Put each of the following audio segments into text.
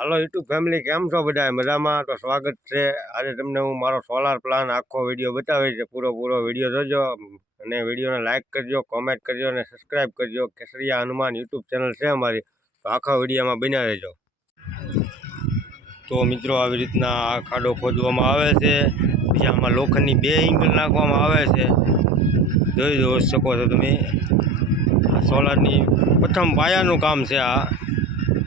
હાલો YouTube family કેમ છો બધા મજામાં? તો સ્વાગત છે. આજે તમને હું મારો સોલાર પ્લાન આખો વીડિયો બતાવી છે પૂરો પૂરો વીડિયો જોજો. અને વિડીયોને લાઇક કરજો કોમેન્ટ કરજો અને સબસ્ક્રાઈબ કરજો. કેસરિયા હનુમાન યુટ્યુબ ચેનલ છે અમારી. તો આખા વિડીયોમાં બન્યા રહેજો. તો મિત્રો, આવી રીતના આ ખાડો ખોદવામાં આવે છે. પછી આમાં લોખંડની બે એંગલ નાખવામાં આવે છે. જોઈ શકો છો તમે. સોલારની પ્રથમ પાયાનું કામ છે આ.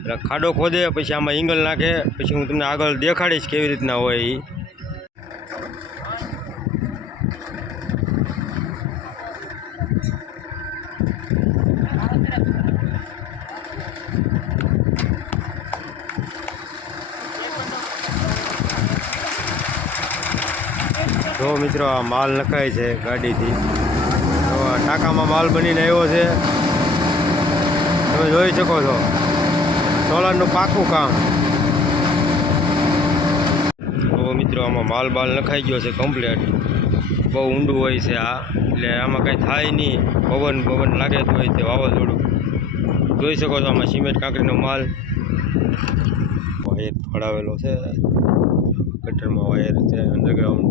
ખાડો ખોદે, પછી આમાં એંગલ નાખે, પછી હું તમને આગળ દેખાડીશ કેવી રીતના હોય એ જો મિત્રો, આ માલ નખાય છે ગાડીથી. તો ટાંકામાં માલ બનીને આવ્યો છે. તમે જોઈ શકો છો. સોલારનું પાકું કામ. તો મિત્રો, આમાં માલ બાલ નખાઈ ગયો છે કમ્પ્લેટ બહુ ઊંડું હોય છે આ. એટલે આમાં કંઈ થાય નહીં. પવન પવન લાગે તો હોય તે વાવાઝોડું. જોઈ શકો છો આમાં સિમેન્ટ કાંકરીનો માલ. વાયર ફળાવેલો છે. ગટરમાં વાયર છે. અંડરગ્રાઉન્ડ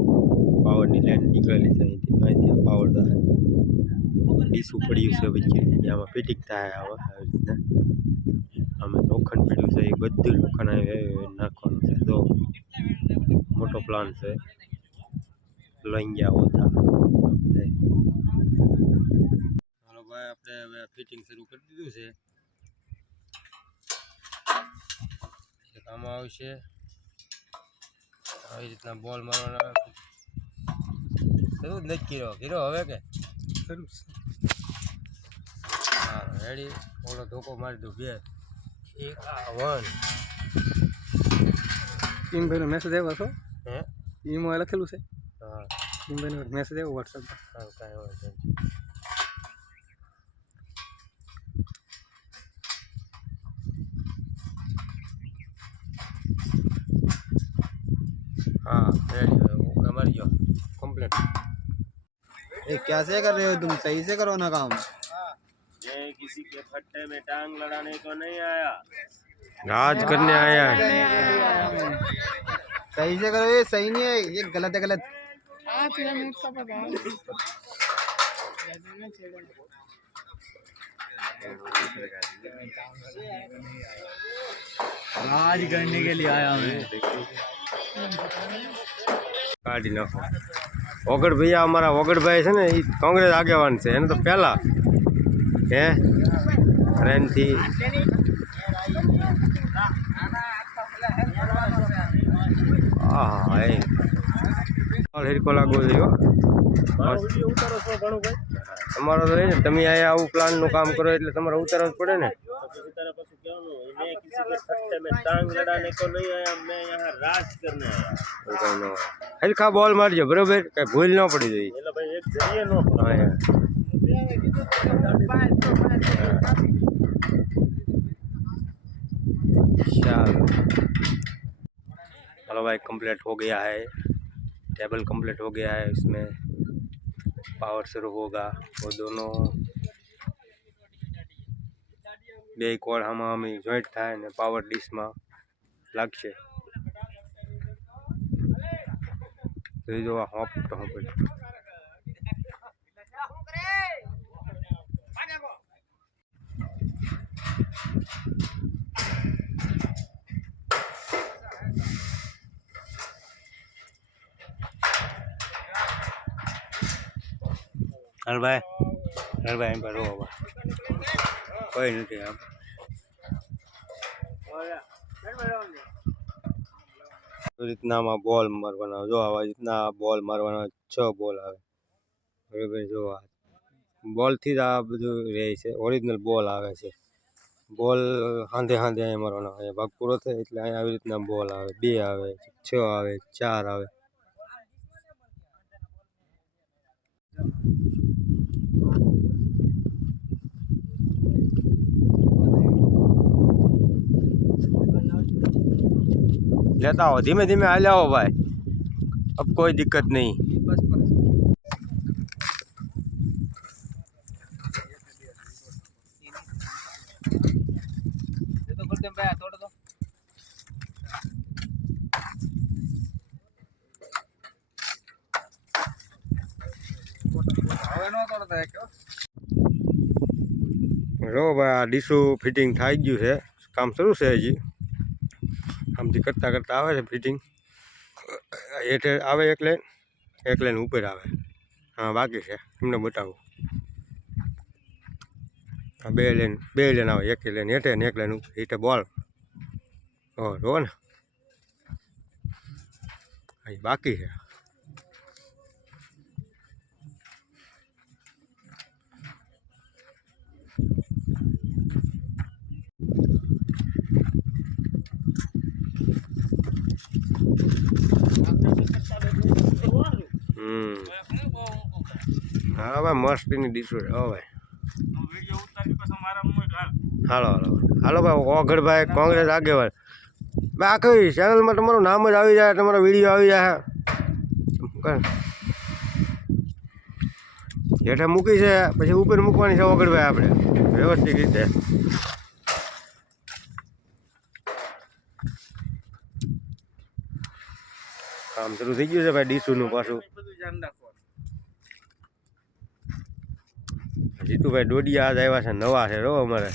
પાવરની લાઈન નીકળેલી છે અહીંથી. અહીંથી પાવર થાય. ડીસું પડ્યું છે પછી આમાં ફિટિંગ થાય આવા આવી રીતના. અમે લોખંડ પડ્યું છે એ બધું લોખંડ અહીં નાખવાનું છે. તો મોટો પ્લાન છે. લંગ્યા ગયા હોતા હાલો ભાઈ આપણે હવે ફિટિંગ શરૂ કરી દીધું છે. એટલે આવશે આવી રીતના બોલ મારવાના શરૂ જ નથી કર્યો. કર્યો હવે કે? શરૂ હા રેડી ઓલો ધોકો મારી દઉં બે. એક આ વન ઈમભાઈનો મેસેજ આવ્યો છો હે ઈમાં લખેલું છે હા ઈમભાઈનો મેસેજ આવ્યો વોટ્સઅપ હા કાંઈ વાંધો નહીં हाँ रेडी हमारी जो कंप्लीट ये कैसे कर रहे हो तुम सही से करो ना काम ये किसी के फट्टे में टांग लड़ाने को नहीं आया राज करने आया है सही से करो ये सही नहीं है ये गलत है गलत आज करने के लिए आया मैं કાઢી નાખો વગડ ભૈયા અમારા વગડભાઈ છે ને એ કોંગ્રેસ આગેવાન છે એને તો પહેલા હે ટ્રેનથી હા એ હિરકો જોઈએ હો. તમારો તો ને તમે અહીંયા આવું પ્લાનનું કામ કરો એટલે તમારે ઉતારવું જ પડે ને. હલકા બોલ મારજો બરોબર? કઈ ભૂલ ન પડી જોઈએ. હા યાર. चलो चलो भाई कंप्लीट हो गया है टेबल कंप्लीट हो गया है इसमें पावर शुरू होगा वो दोनों બે કોળ આમાં અમે જોઈન્ટ થાય ને પાવર ડીશમાં લાગશે જોઈ જો હોપ તો હોપ હાલ ભાઈ એમ પર રો હવે. કોઈ નથી આમ. રીતનામાં બોલ મારવાના, જો આવા રીતના બોલ મારવાના છ બોલ આવે. બરાબર જો આ બોલથી જ આ બધું રહે છે ઓરિજિનલ બોલ આવે છે. બોલ હાંધે હાંધે અહીંયા મારવાનો, અહીંયા ભાગ પૂરો થાય એટલે અહીંયા આવી રીતના બોલ આવે, બે આવે, છ આવે, ચાર આવે. लेता हो। धीमे धीमे आ जाओ भाई। अब कोई दिक्कत नहीं। हेलो भाई डीसू फिटिंग थी गयु है। काम शुरू से हजी આમથી કરતાં કરતાં આવે છે ફિટિંગ હેઠે આવે એક લાઈન એક લાઈન ઉપર આવે. હા, બાકી છે. તમને બતાવું. હા બે લાઈન બે લાઈન આવે. એક લાઈન હેઠે ને એક લાઈન ઉપર. હેઠે બોલ. હો જુઓ ને. બાકી છે. હા ભાઈ મસ્તીની ડીશો છે હો ભાઈ હાલો હાલો. હાલો ભાઈ ઓગળભાઈ કોંગ્રેસ આગેવાન. ભાઈ આખી ચેનલમાં તમારું નામ જ આવી જાય તમારો વીડિયો આવી જાય. હેઠે મૂકી છે પછી ઉપર મૂકવાની છે ઓગળભાઈ આપણે. વ્યવસ્થિત રીતે. કામ શરૂ થઈ ગયું છે ભાઈ ડીશુનું પાછું. જીતુભાઈ ડોડિયા આજ આવ્યા છે નવા છે રો અમારે.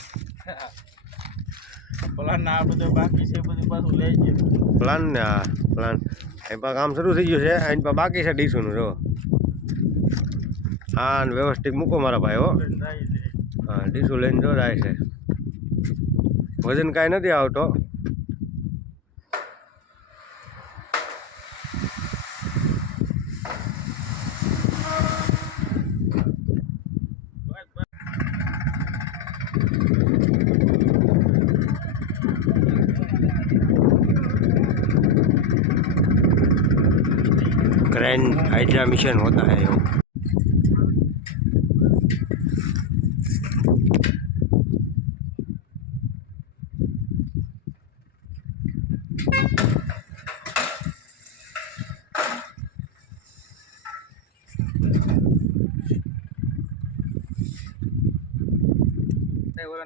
પ્લાન આ બધું બાકી છે બધું પાછું લઈ જાય પ્લાન ને આ પ્લાન અહીં પા કામ શરૂ થઈ ગયું છે અહીં પા બાકી છે ડીશુનું જો. હા ને વ્યવસ્થિત મૂકો મારા ભાઈ હો. હા ડીશુ લઈને જો જાય છે. વજન કાંઈ નથી આવતો. ग्रैंड हाइड्रा मिशन होता है वो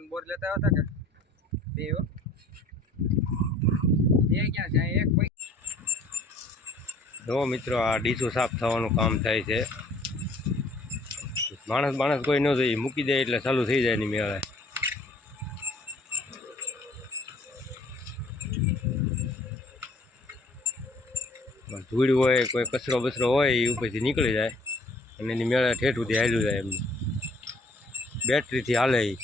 બોર લેતા હતા કે બે હો બે ક્યાં જાય એક ભાઈ જો મિત્રો, આ ડીશું સાફ થવાનું કામ થાય છે. માણસ માણસ કોઈ ન જોઈએ, મૂકી દે એટલે ચાલુ થઈ જાય એની મેળે. ધૂળ હોય, કોઈ કચરો બચરો હોય એ ઉપરથી નીકળી જાય અને એની મેળે ઠેઠ સુધી હાલ્યું જાય એમનું બેટરીથી હાલે ઈ.